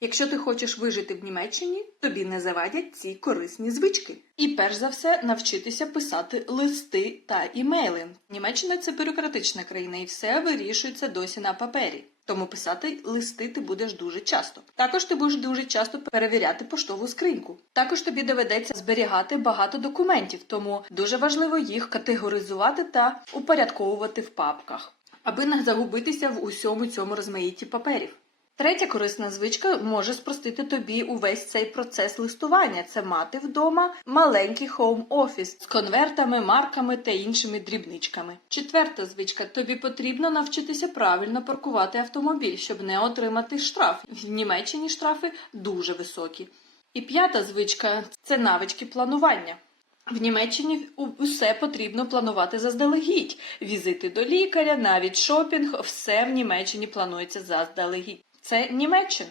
Якщо ти хочеш вижити в Німеччині, тобі не завадять ці корисні звички. І перш за все навчитися писати листи та імейли. Німеччина це бюрократична країна, і все вирішується досі на папері. Тому писати листи ти будеш дуже часто. Також ти будеш дуже часто перевіряти поштову скриньку. Також тобі доведеться зберігати багато документів, тому дуже важливо їх категоризувати та упорядковувати в папках, аби не загубитися в усьому цьому розмаїтті паперів. Третя корисна звичка може спростити тобі увесь цей процес листування. Це мати вдома маленький хоум-офіс з конвертами, марками та іншими дрібничками. Четверта звичка тобі потрібно навчитися правильно паркувати автомобіль, щоб не отримати штраф. В Німеччині штрафи дуже високі. І п'ята звичка це навички планування. В Німеччині усе потрібно планувати заздалегідь. Візити до лікаря, навіть шопінг, все в Німеччині планується заздалегідь. Це Німеччина.